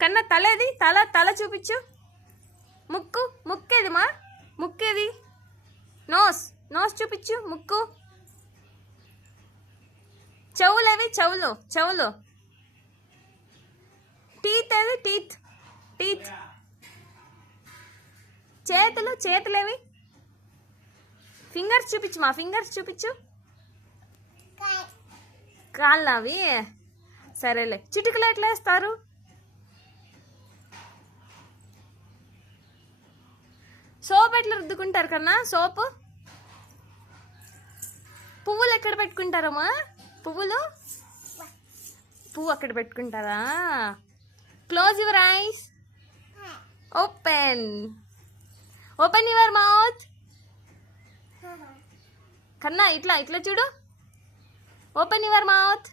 కన్నా తలేది, తల తల చూపించు. ముక్కు ముక్కేది మా, ముక్కేది. నోస్ నోస్ చూపించు. ముక్కు. చెవులేవి, చెవులు చెవులు. టీత్ ఏది, టీత్ టీత్. చేతులు చేతులేవి. ఫింగర్స్ చూపించు మా, ఫింగర్స్ చూపించు. కాళ్ళు అవి. సరేలే, చిటికలు ఎట్లా వేస్తారు? సోప్ ఎట్లా రుద్దుకుంటారు కన్నా? సోపు. పువ్వులు ఎక్కడ పెట్టుకుంటారమ్మా? పువ్వులు పువ్వు అక్కడ పెట్టుకుంటారా? Close your eyes. Open open your mouth. కన్నా ఇట్లా ఇట్లా చూడు. Open your mouth.